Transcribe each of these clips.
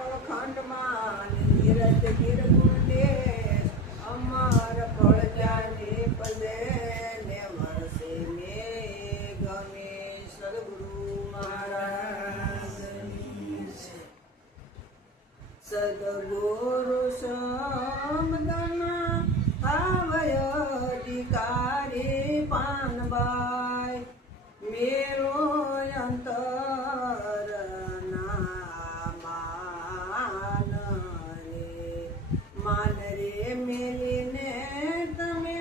નવખંડમાં નિરત ગીરગુંડે અમર પડજાને પદે ને વર્ષે ને ગમે સદગુરુ મહારાજની સદગુરુ સમદના આવય અધિકારી પાનબાઈ મેરો અંતર માન રે મેલીને તમે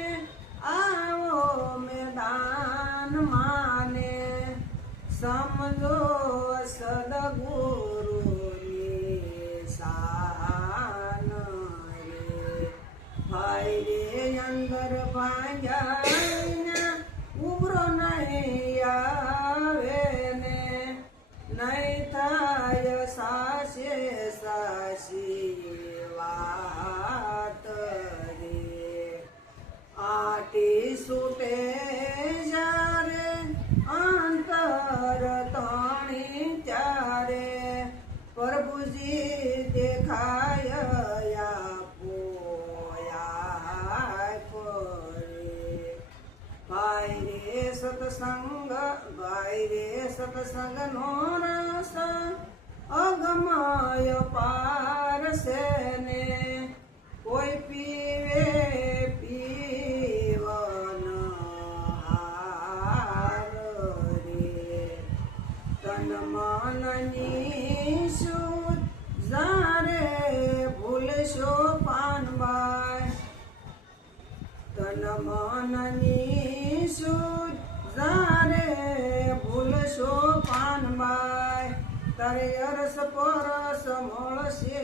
આવો મેદાન માને સમજો સદગુરુની શાન રે ભાઈ રે અંદર ભાંગ્યા ઉભરો નહીં આવે ને નહીં થાય સાસે સાસી વાત રે આટી છૂટે જ્યારે અંતર તણી ત્યારે પ્રભુજી દેખાય ભાઈ રે સત્સંગ નો રસ અગમય પારસે ને કોઈ પીવે પીવન હાર રે તન મનની શુદ્ધ જારે ભૂલશો પાનબાઈ તન મનની શુદ્ધ જારે ભૂલશો પાનબાઈ તારે અરસ પરસ મળશે